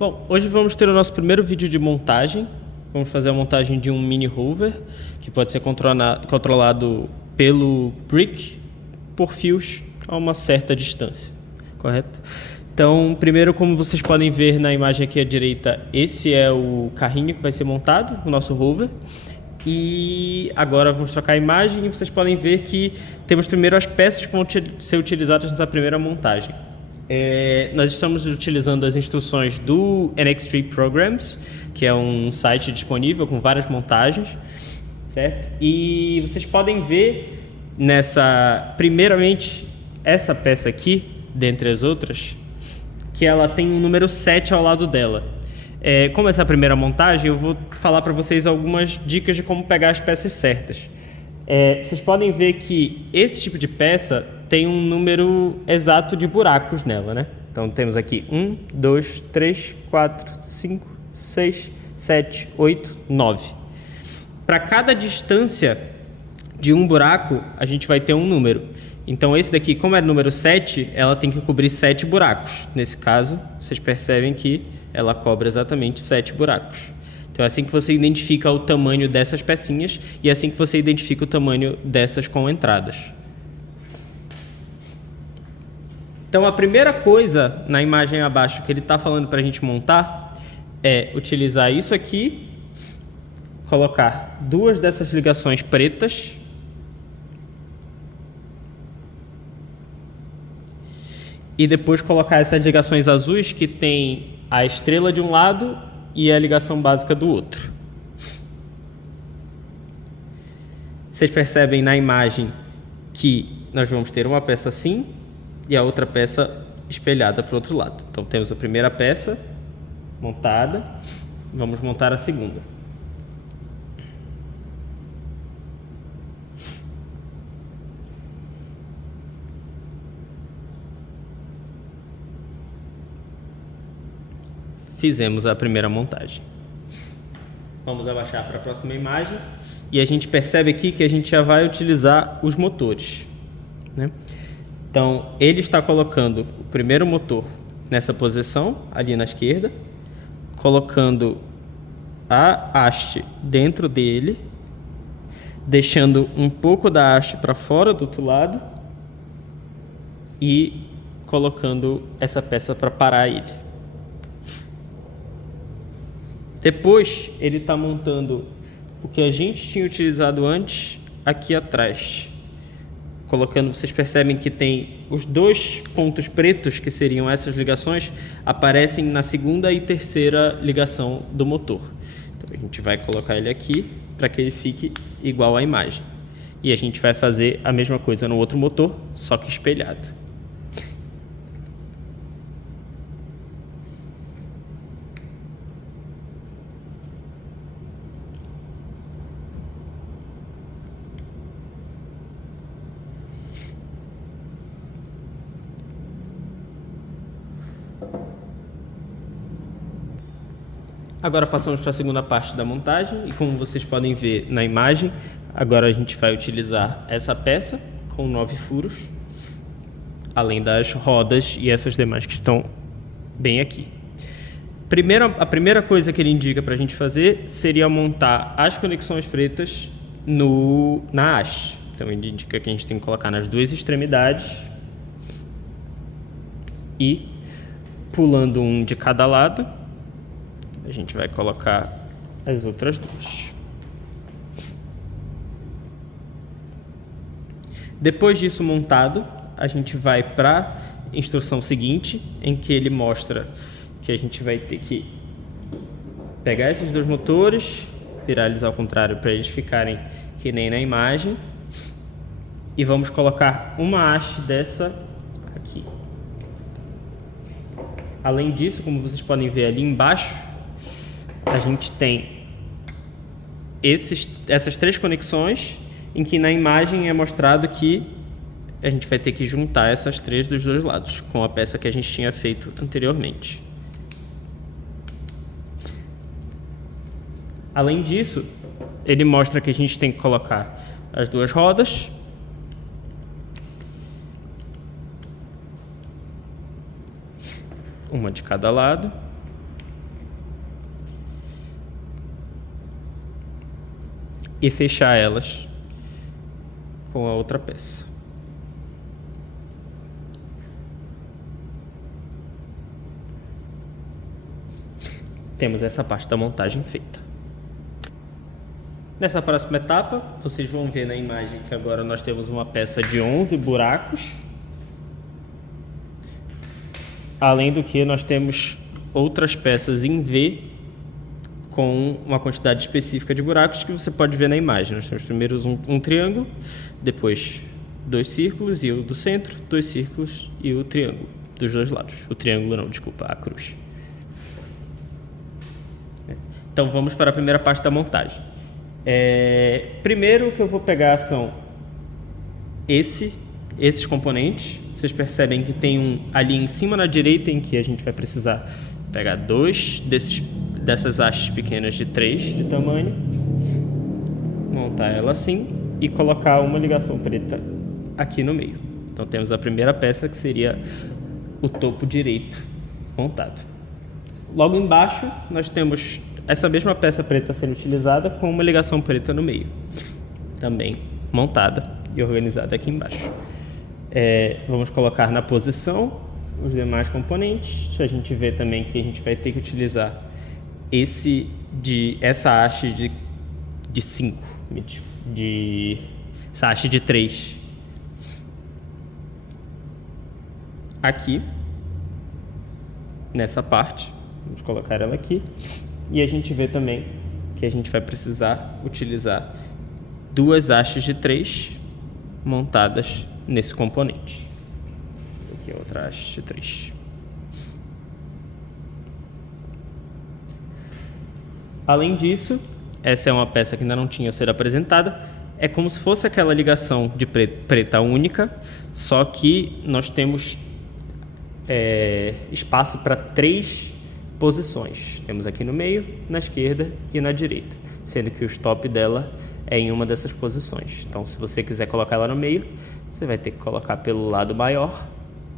Bom, hoje vamos ter o nosso primeiro vídeo de montagem. Vamos fazer a montagem de um mini rover, que pode ser controlado pelo brick por fios a uma certa distância, correto? Então, primeiro, como vocês podem ver na imagem aqui à direita, esse é o carrinho que vai ser montado, o nosso rover. E agora vamos trocar a imagem e vocês podem ver que temos primeiro as peças que vão ser utilizadas nessa primeira montagem. Nós estamos utilizando as instruções do NX3 Programs, que é um site disponível com várias montagens, certo? E vocês podem ver primeiramente, essa peça aqui, dentre as outras, que ela tem um número 7 ao lado dela. Como essa é a primeira montagem, eu vou falar para vocês algumas dicas de como pegar as peças certas. Vocês podem ver que esse tipo de peça tem um número exato de buracos nela, né? Então temos aqui 1, 2, 3, 4, 5, 6, 7, 8, 9. Para cada distância de um buraco, a gente vai ter um número. Então esse daqui, como é número 7, ela tem que cobrir 7 buracos. Nesse caso, vocês percebem que ela cobre exatamente 7 buracos. Então é assim que você identifica o tamanho dessas pecinhas e é assim que você identifica o tamanho dessas com entradas. Então a primeira coisa na imagem abaixo que ele está falando para a gente montar é utilizar isso aqui, colocar duas dessas ligações pretas e depois colocar essas ligações azuis que tem a estrela de um lado e a ligação básica do outro. Vocês percebem na imagem que nós vamos ter uma peça assim e a outra peça espelhada para o outro lado. Então temos a primeira peça montada, vamos montar a segunda. Fizemos a primeira montagem. Vamos abaixar para a próxima imagem e a gente percebe aqui que a gente já vai utilizar os motores, né? Então, ele está colocando o primeiro motor nessa posição, ali na esquerda, colocando a haste dentro dele, deixando um pouco da haste para fora do outro lado e colocando essa peça para parar ele. Depois, ele está montando o que a gente tinha utilizado antes aqui atrás. Colocando, vocês percebem que tem os dois pontos pretos, que seriam essas ligações, aparecem na segunda e terceira ligação do motor. Então, a gente vai colocar ele aqui para que ele fique igual à imagem. E a gente vai fazer a mesma coisa no outro motor, só que espelhado. Agora passamos para a segunda parte da montagem e como vocês podem ver na imagem, agora a gente vai utilizar essa peça com 9 furos, além das rodas e essas demais que estão bem aqui. A primeira coisa que ele indica para a gente fazer seria montar as conexões pretas na haste. Então ele indica que a gente tem que colocar nas duas extremidades e pulando um de cada lado, a gente vai colocar as outras duas. Depois disso montado, a gente vai para a instrução seguinte, em que ele mostra que a gente vai ter que pegar esses dois motores, virar eles ao contrário para eles ficarem que nem na imagem, e vamos colocar uma haste dessa aqui. Além disso, como vocês podem ver ali embaixo, a gente tem essas três conexões em que na imagem é mostrado que a gente vai ter que juntar essas três dos dois lados com a peça que a gente tinha feito anteriormente. Além disso, ele mostra que a gente tem que colocar as duas rodas, uma de cada lado, e fechar elas com a outra peça. Temos essa parte da montagem feita. Nessa próxima etapa, vocês vão ver na imagem que agora nós temos uma peça de 11 buracos. Além do que, nós temos outras peças em V com uma quantidade específica de buracos que você pode ver na imagem. Nós temos primeiro um triângulo, depois 2 círculos e o do centro, 2 círculos e o triângulo dos dois lados. O triângulo não, desculpa, a cruz. Então vamos para a primeira parte da montagem. Primeiro o que eu vou pegar são esses componentes. Vocês percebem que tem um ali em cima na direita em que a gente vai precisar pegar 2 dessas hastes pequenas de 3 de tamanho, montar ela assim e colocar uma ligação preta aqui no meio. Então temos a primeira peça, que seria o topo direito montado. Logo embaixo nós temos essa mesma peça preta sendo utilizada com uma ligação preta no meio, também montada e organizada aqui embaixo. Vamos colocar na posição os demais componentes. A gente vê também que a gente vai ter que utilizar essa haste de 5, essa haste de 3 aqui nessa parte. Vamos colocar ela aqui. E a gente vê também que a gente vai precisar utilizar 2 hastes de 3 montadas nesse componente. Aqui é outra haste de 3. Além disso, essa é uma peça que ainda não tinha sido apresentada. É como se fosse aquela ligação de preta única, só que nós temos espaço para 3 posições. Temos aqui no meio, na esquerda e na direita, sendo que o stop dela é em uma dessas posições. Então, se você quiser colocar ela no meio, você vai ter que colocar pelo lado maior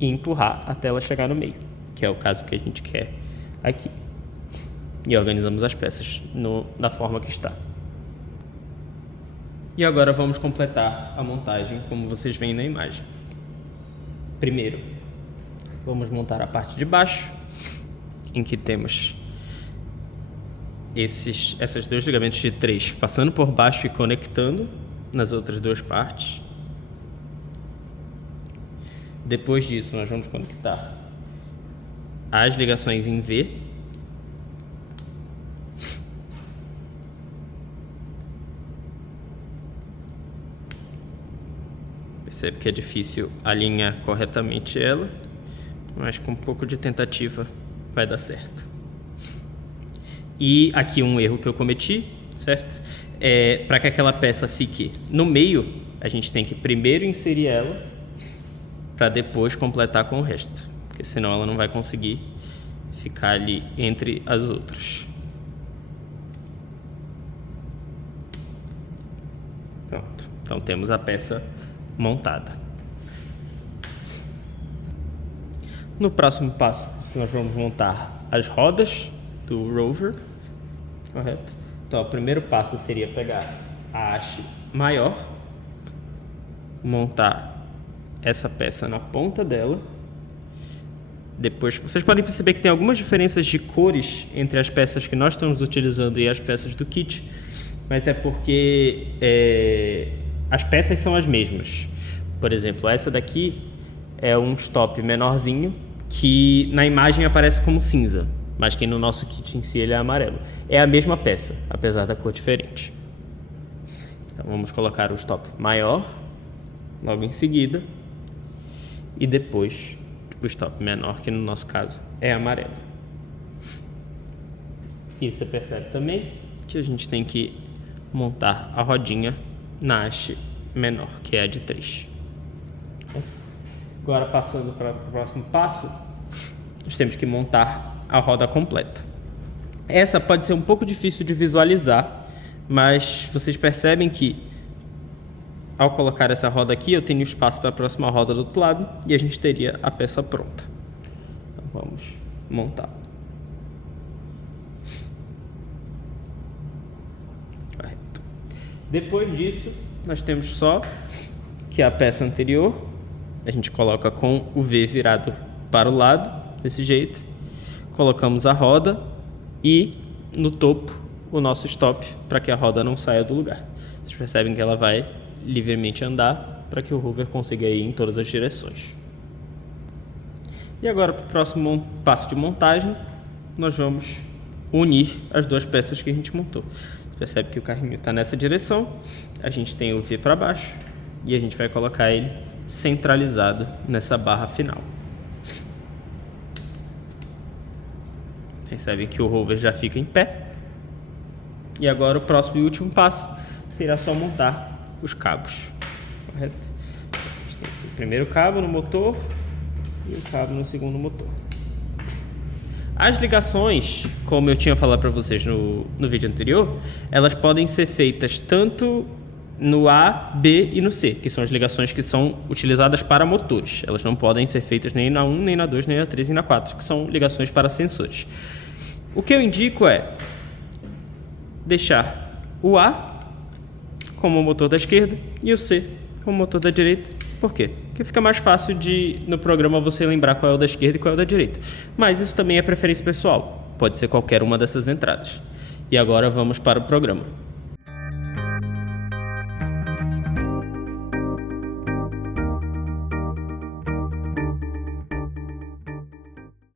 e empurrar até ela chegar no meio, que é o caso que a gente quer aqui. E organizamos as peças da forma que está. E agora vamos completar a montagem como vocês veem na imagem. Primeiro, vamos montar a parte de baixo, em que temos esses 2 ligamentos de 3 passando por baixo e conectando nas outras 2 partes. Depois disso, nós vamos conectar as ligações em V. Percebe que é difícil alinhar corretamente ela, mas com um pouco de tentativa vai dar certo. E aqui um erro que eu cometi, certo? Para que aquela peça fique no meio, a gente tem que primeiro inserir ela para depois completar com o resto, porque senão ela não vai conseguir ficar ali entre as outras. Pronto, então temos a peça montada. No próximo passo, nós vamos montar as rodas do rover, correto? Então, o primeiro passo seria pegar a haste maior, montar essa peça na ponta dela. Depois, vocês podem perceber que tem algumas diferenças de cores entre as peças que nós estamos utilizando e as peças do kit, mas é porque as peças são as mesmas. Por exemplo, essa daqui é um stop menorzinho, que na imagem aparece como cinza, mas que no nosso kit em si ele é amarelo. É a mesma peça, apesar da cor diferente. Então vamos colocar o stop maior logo em seguida e depois o stop menor, que no nosso caso é amarelo. E você percebe também que a gente tem que montar a rodinha na haste menor, que é a de 3. Agora, passando para o próximo passo, nós temos que montar a roda completa. Essa pode ser um pouco difícil de visualizar, mas vocês percebem que ao colocar essa roda aqui, eu tenho espaço para a próxima roda do outro lado e a gente teria a peça pronta. Então vamos montar. Correto. Depois disso, nós temos só que a peça anterior, a gente coloca com o V virado para o lado, desse jeito. Colocamos a roda e no topo o nosso stop para que a roda não saia do lugar. Vocês percebem que ela vai livremente andar para que o rover consiga ir em todas as direções. E agora, para o próximo passo de montagem, nós vamos unir as duas peças que a gente montou. Você percebe que o carrinho está nessa direção, a gente tem o V para baixo e a gente vai colocar ele centralizado nessa barra final. Percebe que o rover já fica em pé. E agora o próximo e último passo será só montar os cabos. Correto? A gente tem aqui o primeiro cabo no motor e o cabo no segundo motor. As ligações, como eu tinha falado para vocês no vídeo anterior, elas podem ser feitas tanto no A, B e no C, que são as ligações que são utilizadas para motores. Elas não podem ser feitas nem na 1, nem na 2, nem na 3 e na 4, que são ligações para sensores. O que eu indico é deixar o A como o motor da esquerda e o C como o motor da direita. Por quê? Porque fica mais fácil no programa você lembrar qual é o da esquerda e qual é o da direita. Mas isso também é preferência pessoal. Pode ser qualquer uma dessas entradas. E agora vamos para o programa.